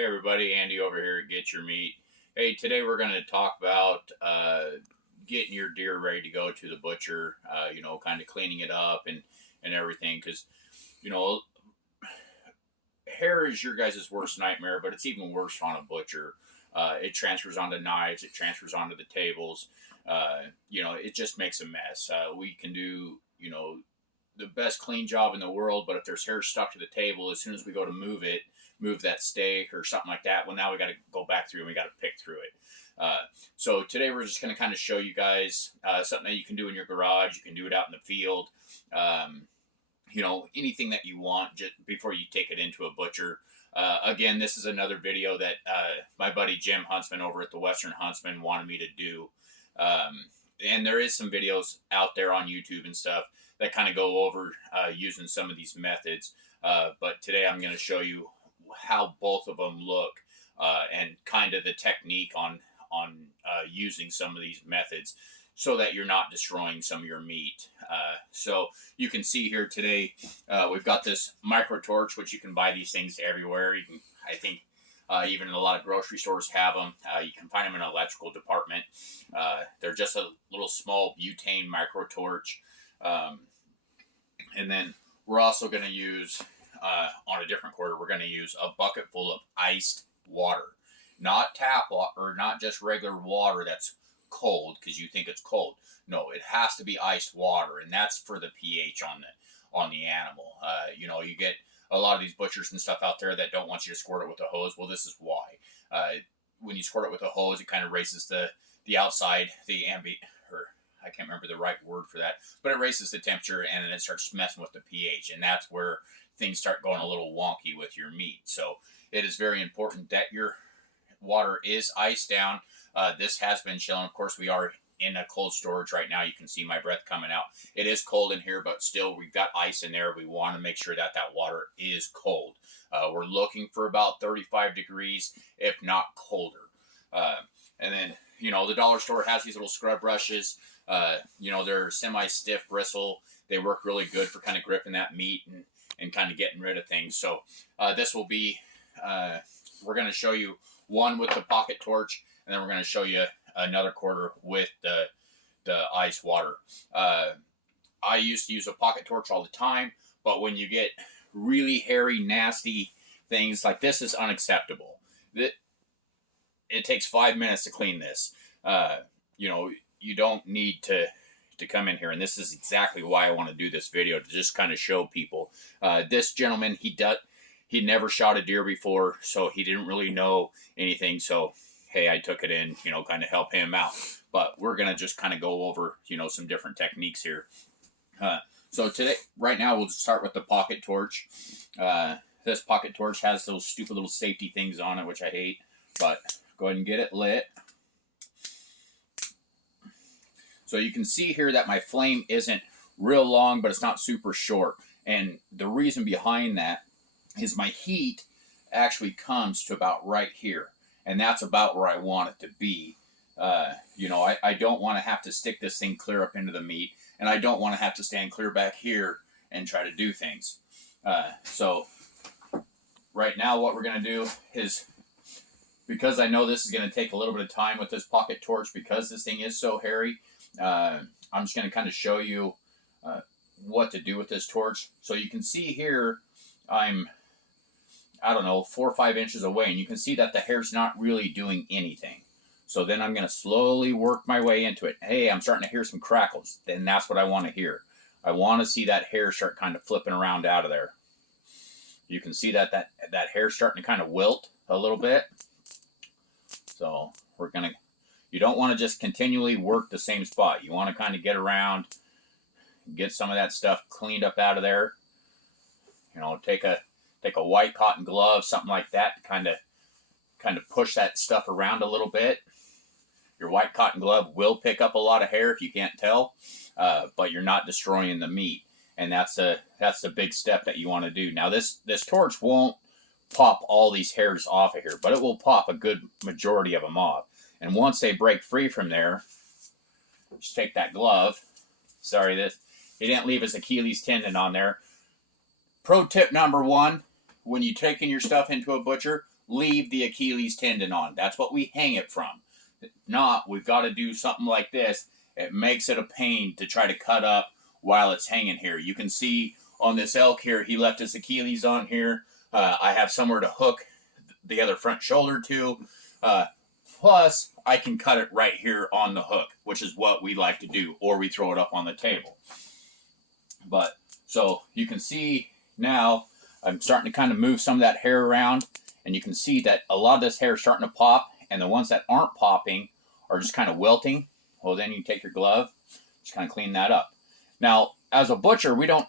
Hey everybody, Andy over here at Get Your Meat. Hey, today we're going to talk about getting your deer ready to go to the butcher, kind of cleaning it up and everything. Because, you know, hair is your guys' worst nightmare, but it's even worse on a butcher. It transfers onto knives, it transfers onto the tables. It just makes a mess. We can do, the best clean job in the world, but if there's hair stuck to the table, as soon as we go to move that steak or something like that, well, now we got to go back through and we got to pick through it. So today we're just going to kind of show you guys something that you can do in your garage. You can do it out in the field. Anything that you want just before you take it into a butcher. Again, this is another video that my buddy Jim Huntsman over at the Western Huntsman wanted me to do. And there is some videos out there on YouTube and stuff that kind of go over using some of these methods. But today I'm going to show you how both of them look and kind of the technique on using some of these methods so that you're not destroying some of your meat. So you can see here today, we've got this micro torch, which you can buy these things everywhere. I think even in a lot of grocery stores have them. You can find them in an electrical department. They're just a little small butane micro torch. And then we're also going to use, on a different quarter, we're going to use a bucket full of iced water. Not tap water, or not just regular water that's cold because you think it's cold. No, it has to be iced water, and that's for the pH on the animal. You get a lot of these butchers and stuff out there that don't want you to squirt it with a hose. Well, this is why. When you squirt it with a hose, it kind of raises the outside, the ambient, or I can't remember the right word for that, but it raises the temperature and then it starts messing with the pH, and that's where things start going a little wonky with your meat. So it is very important that your water is iced down. This has been chilling. Of course, we are in a cold storage right now. You can see my breath coming out. It is cold in here, but still we've got ice in there. We want to make sure that water is cold. We're looking for about 35 degrees, if not colder. And then, the dollar store has these little scrub brushes. They're semi-stiff bristle. They work really good for kind of gripping that meat and kind of getting rid of things. So this will be, we're going to show you one with the pocket torch, and then we're going to show you another quarter with the ice water. I used to use a pocket torch all the time, but when you get really hairy, nasty things like this is unacceptable. It takes 5 minutes to clean this. You don't need to come in here, and this is exactly why I want to do this video, to just kind of show people. This gentleman, he never shot a deer before, so he didn't really know anything. So hey, I took it in, kind of help him out. But we're gonna just kind of go over, some different techniques here. So today, right now, we'll start with the pocket torch. This pocket torch has those stupid little safety things on it, which I hate. But go ahead and get it lit. So you can see here that my flame isn't real long, but it's not super short. And the reason behind that is my heat actually comes to about right here. And that's about where I want it to be. I don't want to have to stick this thing clear up into the meat. And I don't want to have to stand clear back here and try to do things. So right now what we're going to do is, because I know this is going to take a little bit of time with this pocket torch, because this thing is so hairy, I'm just going to kind of show you what to do with this torch. So you can see here, I don't know, 4 or 5 inches away, and you can see that the hair's not really doing anything. So then I'm going to slowly work my way into it. Hey, I'm starting to hear some crackles. Then that's what I want to hear. I want to see that hair start kind of flipping around out of there. You can see that hair starting to kind of wilt a little bit. So you don't want to just continually work the same spot. You want to kind of get around, get some of that stuff cleaned up out of there. Take a white cotton glove, something like that, to kind of push that stuff around a little bit. Your white cotton glove will pick up a lot of hair if you can't tell, but you're not destroying the meat, and that's the big step that you want to do. Now this torch won't pop all these hairs off of here, but it will pop a good majority of them off. And once they break free from there, just take that glove. Sorry, he didn't leave his Achilles tendon on there. Pro tip number 1, when you're taking your stuff into a butcher, leave the Achilles tendon on. That's what we hang it from. Not, we've got to do something like this. It makes it a pain to try to cut up while it's hanging here. You can see on this elk here, he left his Achilles on here. I have somewhere to hook the other front shoulder to. Plus, I can cut it right here on the hook, which is what we like to do, or we throw it up on the table. But, so you can see now, I'm starting to kind of move some of that hair around, and you can see that a lot of this hair is starting to pop, and the ones that aren't popping are just kind of wilting. Well, then you take your glove, just kind of clean that up. Now, as a butcher, we don't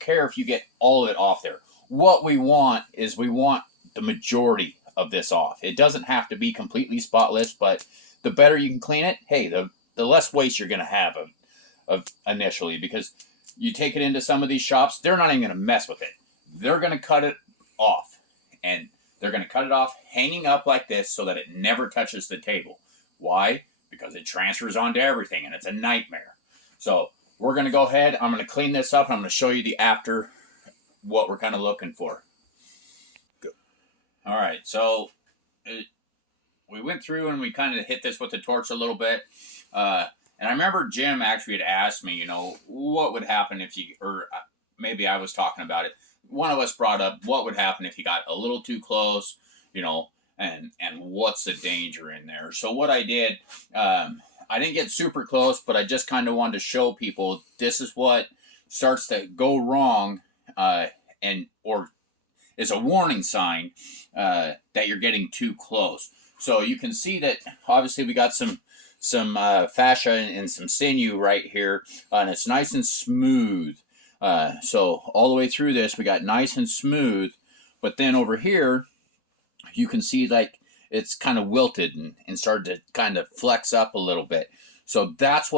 care if you get all of it off there. What we want is we want the majority of this off. It doesn't have to be completely spotless, but the better you can clean it, hey, the less waste you're going to have of initially, because you take it into some of these shops, they're not even going to mess with it. They're going to cut it off, and they're going to cut it off hanging up like this so that it never touches the table. Why? Because it transfers onto everything, and it's a nightmare. So we're going to go ahead. I'm going to clean this up. And I'm going to show you the after, what we're kind of looking for. Good. All right. So we went through and we kind of hit this with the torch a little bit. And I remember Jim actually had asked me, you know, what would happen if you, or maybe I was talking about it. One of us brought up what would happen if you got a little too close, you know, and what's the danger in there. So what I did, I didn't get super close, but I just kind of wanted to show people this is what starts to go wrong, or is a warning sign that you're getting too close. So you can see that obviously we got some fascia and some sinew right here, and it's nice and smooth. So all the way through this, we got nice and smooth, but then over here, you can see like it's kind of wilted and started to kind of flex up a little bit. So that's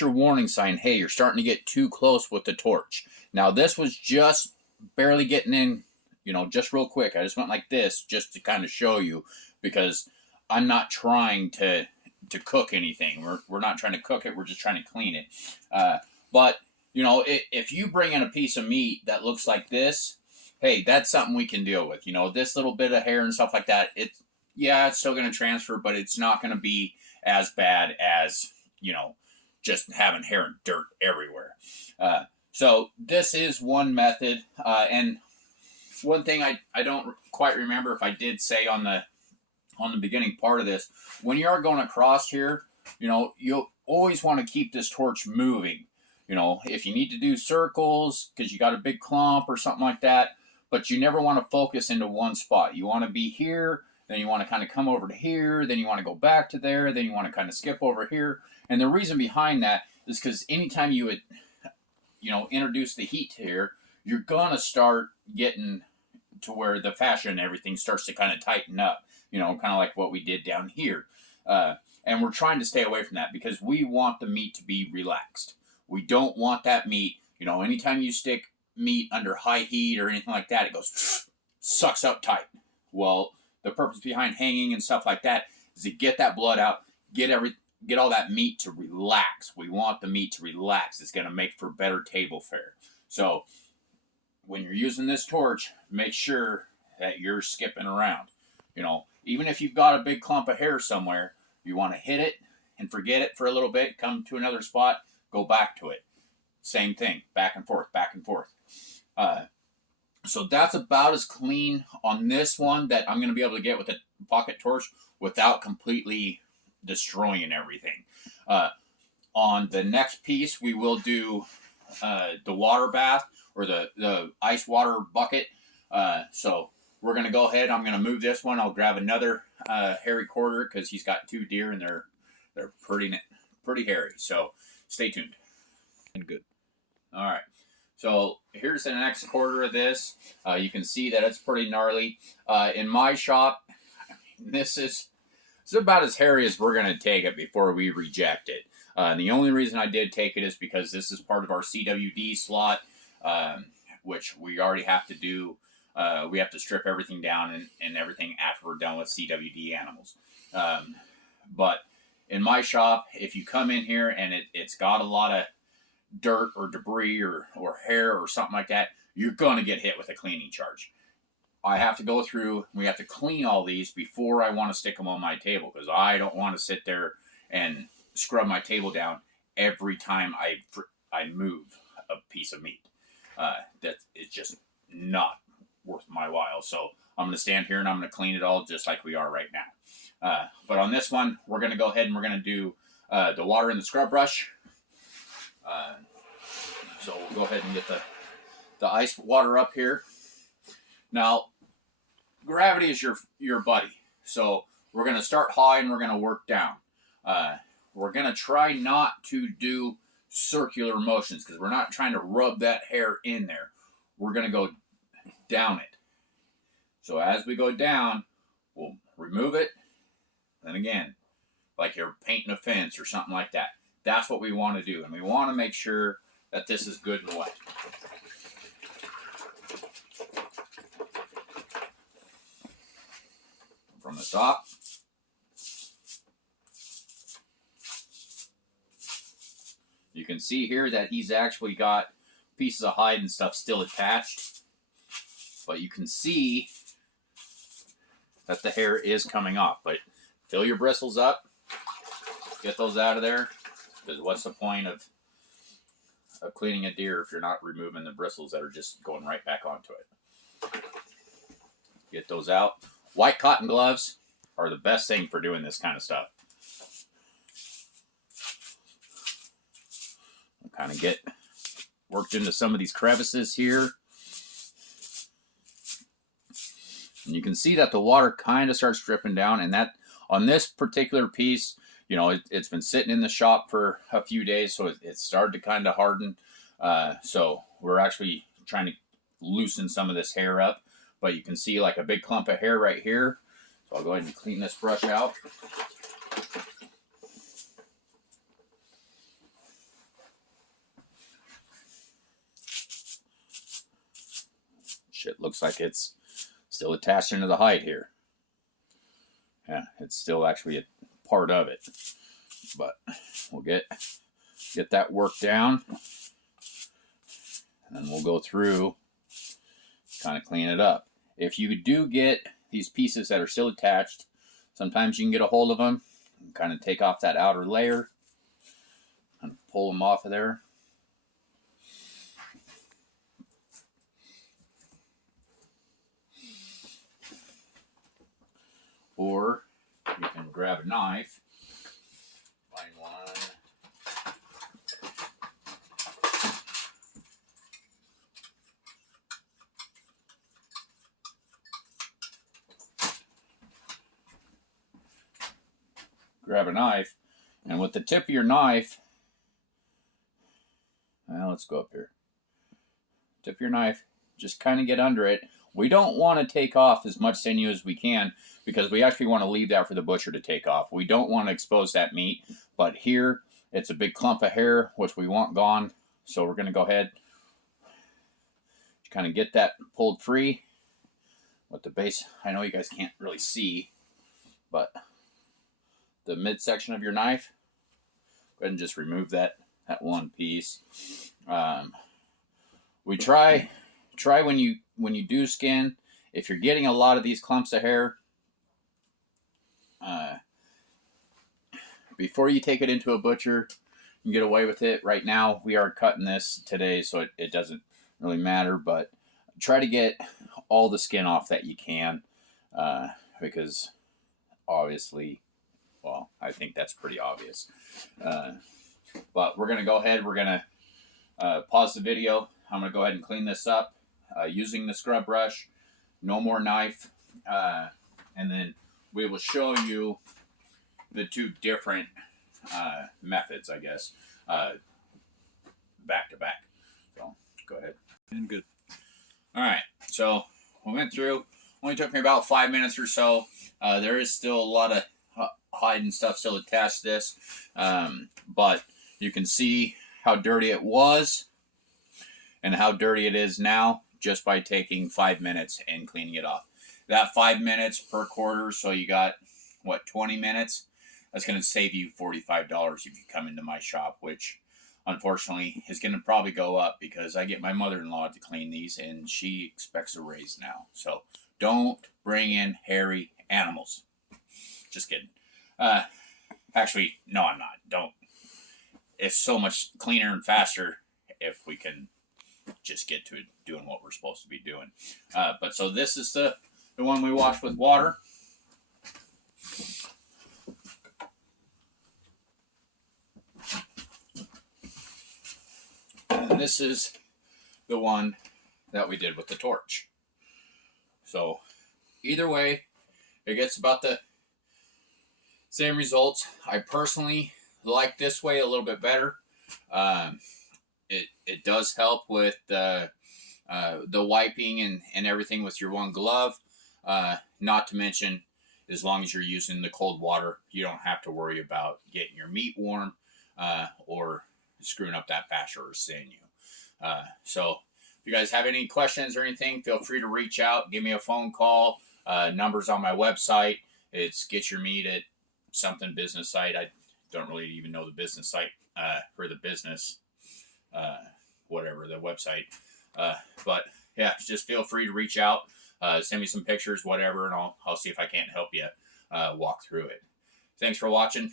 your warning sign. Hey, you're starting to get too close with the torch. Now this was just barely getting in, you know, just real quick. I just went like this just to kind of show you, because I'm not trying to cook anything. We're not trying to cook it. We're just trying to clean it. But you know, if you bring in a piece of meat that looks like this, hey, that's something we can deal with. You know, this little bit of hair and stuff like that, it's still going to transfer, but it's not going to be as bad as, you know, just having hair and dirt everywhere. So this is one method. And one thing I don't quite remember if I did say on the beginning part of this, when you are going across here, you know, you'll always want to keep this torch moving. You know, if you need to do circles because you got a big clump or something like that, but you never want to focus into one spot. You want to be here, then you want to kind of come over to here, then you want to go back to there, then you want to kind of skip over here. And the reason behind that is because anytime you would, you know, introduce the heat here, you're going to start getting to where the fascia and everything starts to kind of tighten up, you know, kind of like what we did down here. And we're trying to stay away from that because we want the meat to be relaxed. We don't want that meat, you know, anytime you stick meat under high heat or anything like that, it goes, sucks up tight. Well, the purpose behind hanging and stuff like that is to get that blood out, get all that meat to relax. We want the meat to relax. It's going to make for better table fare. So when you're using this torch, make sure that you're skipping around. You know, even if you've got a big clump of hair somewhere, you want to hit it and forget it for a little bit, come to another spot, go back to it. Same thing, back and forth, back and forth. So that's about as clean on this one that I'm going to be able to get with a pocket torch without completely destroying everything. On the next piece, we will do the water bath or the ice water bucket. So we're going to go ahead. I'm going to move this one. I'll grab another hairy quarter because he's got 2 deer and they're pretty hairy. So stay tuned. And good. All right. So here's the next quarter of this. You can see that it's pretty gnarly. In my shop, this is about as hairy as we're going to take it before we reject it. And the only reason I did take it is because this is part of our CWD slot, which we already have to do. We have to strip everything down and everything after we're done with CWD animals. But in my shop, if you come in here and it's got a lot of dirt or debris or hair or something like that, you're going to get hit with a cleaning charge. I have to go through, we have to clean all these before I want to stick them on my table, because I don't want to sit there and scrub my table down every time I move a piece of meat. That is just not worth my while. So I'm going to stand here and I'm going to clean it all just like we are right now. But on this one, we're going to go ahead and we're going to do the water in the scrub brush. So we'll go ahead and get the ice water up here. Now, gravity is your buddy. So we're going to start high and we're going to work down. We're going to try not to do circular motions because we're not trying to rub that hair in there. We're going to go down it. So as we go down, we'll remove it. Then again, like you're painting a fence or something like that. That's what we want to do. And we want to make sure that this is good and wet. From the top. You can see here that he's actually got pieces of hide and stuff still attached. But you can see that the hair is coming off. But fill your bristles up. Get those out of there. Because what's the point of cleaning a deer if you're not removing the bristles that are just going right back onto it? Get those out. White cotton gloves are the best thing for doing this kind of stuff. We'll kind of get worked into some of these crevices here. And you can see that the water kind of starts dripping down, and that on this particular piece, you know, it's been sitting in the shop for a few days, so it started to kind of harden. So we're actually trying to loosen some of this hair up, but you can see like a big clump of hair right here. So I'll go ahead and clean this brush out. Shit looks like it's still attached into the hide here. Yeah, it's still actually a part of it. But we'll get that worked down. And then we'll go through, kind of clean it up. If you do get these pieces that are still attached, sometimes you can get a hold of them and kind of take off that outer layer and pull them off of there. Or you can grab a knife, find one. Grab a knife, and with the tip of your knife, well, let's go up here. Tip of your knife, just kind of get under it. We don't want to take off as much sinew as we can because we actually want to leave that for the butcher to take off. We don't want to expose that meat, but here it's a big clump of hair, which we want gone. So we're going to go ahead, kind of get that pulled free with the base. I know you guys can't really see, but the midsection of your knife, go ahead and just remove that one piece. We try when you do skin, if you're getting a lot of these clumps of hair, before you take it into a butcher, you can get away with it. Right now, we are cutting this today, so it doesn't really matter, but try to get all the skin off that you can, because obviously, well, I think that's pretty obvious. But we're going to go ahead, we're going to pause the video. I'm going to go ahead and clean this up using the scrub brush, no more knife, and then we will show you the two different methods, I guess, back to back. So go ahead. And good. All right, so we went through, only took me about 5 minutes or so. There is still a lot of hide and stuff still attached to this, but you can see how dirty it was and how dirty it is now just by taking 5 minutes and cleaning it off. That 5 minutes per quarter, so you got, what, 20 minutes? That's going to save you $45 if you come into my shop, which unfortunately, is going to probably go up because I get my mother-in-law to clean these, and she expects a raise now. So don't bring in hairy animals. Just kidding. Actually, no, I'm not. Don't. It's so much cleaner and faster if we can just get to doing what we're supposed to be doing. But so this is the one we wash with water. And this is the one that we did with the torch. So either way, it gets about the same results. I personally like this way a little bit better. It does help with the wiping and everything with your one glove. Not to mention, as long as you're using the cold water, you don't have to worry about getting your meat warm or screwing up that fascia or sinew. So if you guys have any questions or anything, feel free to reach out. Give me a phone call. Numbers on my website. It's Get Your Meat at something business site. I don't really even know the business site for the business, whatever the website. But yeah, just feel free to reach out. Send me some pictures, whatever, and I'll see if I can't help you walk through it. Thanks for watching.